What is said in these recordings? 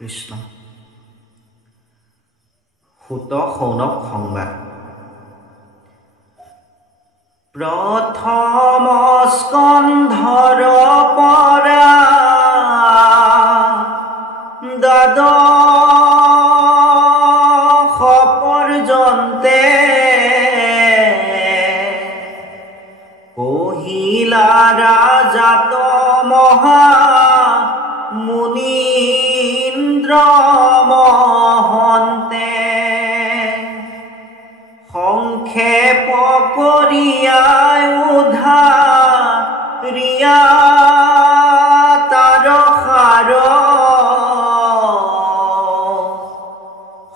কৃষ্ণ। সুত সৌনক সংবাদ। প্ৰথম স্কন্ধৰ পৰা দ্বাদশ পৰ্যন্তে কহিলা ৰাজাত মহা মুনীন্দ্ৰ মহন্তে সংক্ষেপ কৰিয়াই উধাৰিয়া তাৰ সাৰ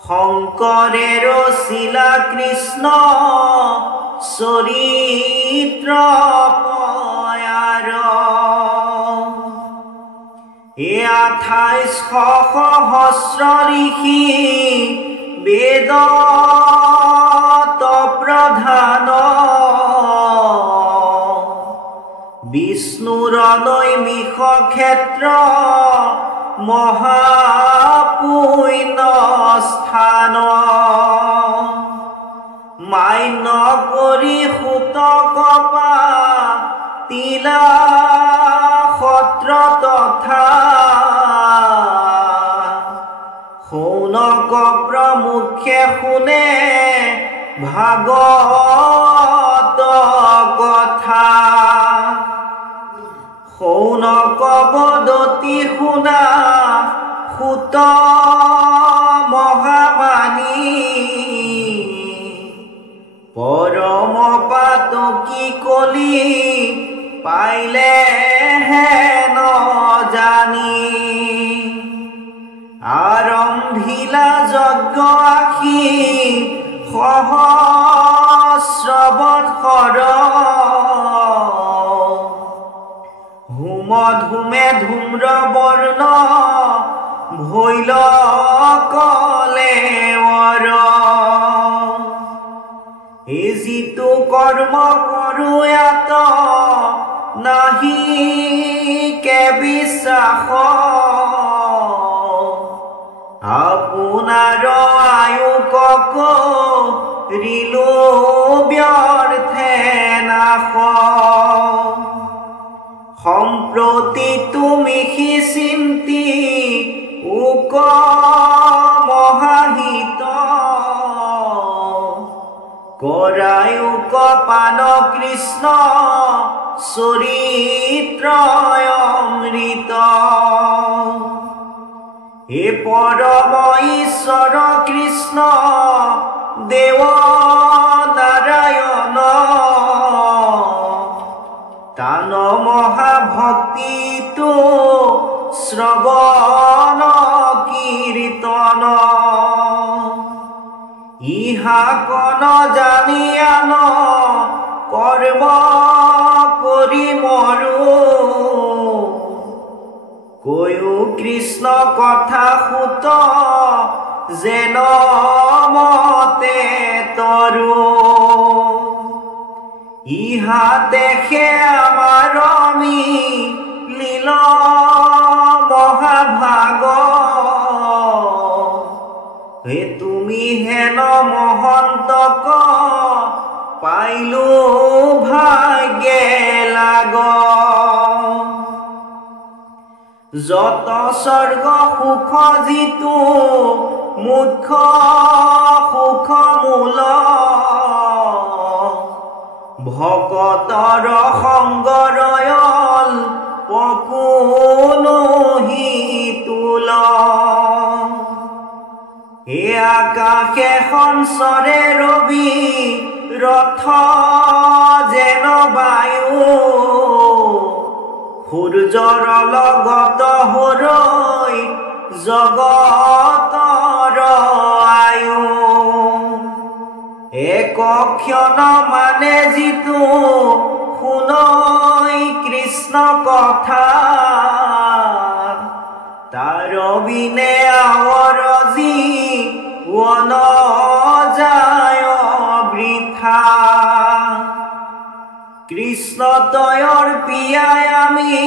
শংকৰে ৰচিলা কৃষ্ণ চৰিত্ৰ পয়াৰ 28 সহস্ৰ ঋষি বেদত প্ৰধান বিষ্ণুৰ নৈমিষ ক্ষেত্ৰ মহাপুণ্য স্থান মান্য কৰি সুতকপা তিলা সত্ৰ তথা সৌনক প্ৰমুখে শুনে ভাগৱত কথা সৌনক বদতি শুনা সুত মহামানী পৰম পাতকী কলি পাইলে হেন জানি আৰম্ভিলা যজ্ঞ আখি সহস্ৰ বৎসৰ হোম ধূমে ধূম্ৰ বৰ্ণ ভৈল কলেৱৰ এই যিটো কৰ্ম কৰো ইয়াত নাহি কে বিশ্বাস আপোনাৰ আয়ুকক ৰিলো ব্যৰ্থে নাশ সম্প্ৰতি তুমি চিন্তি উক মহাহিত কৰায়ুক পান কৃষ্ণ চৰিত্ৰ অমৃত হে পৰম ঈশ্বৰ কৃষ্ণ দেৱ নাৰায়ণ তান মহাভক্তিটো শ্ৰৱণ কীৰ্তন ইহা কন জানিয়ান কৰ্ম কৰি মৰো কৈও কৃষ্ণ কথা সুত যেন মতে তৰো ইহা দেখে আমাৰ লীল মহাভাগ হে তুমি হেন মহন্তক পাইলো ভাগ্যে লাগ যত স্বৰ্গ সুখ যিটো মুখ্য সুখ মূল ভকতৰ সংগৰয়ল পকুনো হিতুল হে আকাশে সঞ্চৰে ৰবি ৰথ যেন বায়ু সূৰ্যৰ লগত হৰৈ জগতৰ আয়ু এক ক্ষণ মানে যিটো শুনৈ কৃষ্ণ কথা তাৰ বিনে আৱৰ জীৱন যায় বৃথা কৃষ্ণ তয়ৰ পিয়াই আমি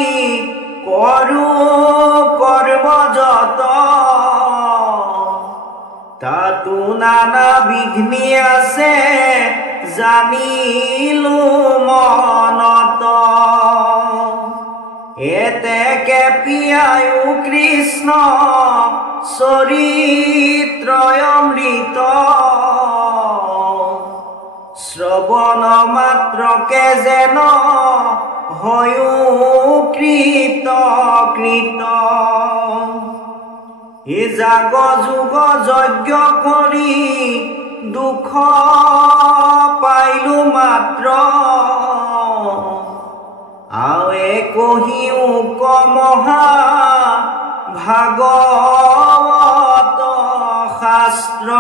কৰো কৰ্ম যত তাতো নানা বিঘ্নি আছে জানিলো মনত এতেকে পিয়ায়ো কৃষ্ণ চৰিত্ৰয় অমৃত শ্ৰৱণ মাত্ৰকে যেন হয়ো কৃত ই জাগ যুগ যজ্ঞ কৰি দুখ পাইলো মাত্ৰ আৱে কহিও কমহা ভাগৱত শাস্ত্ৰ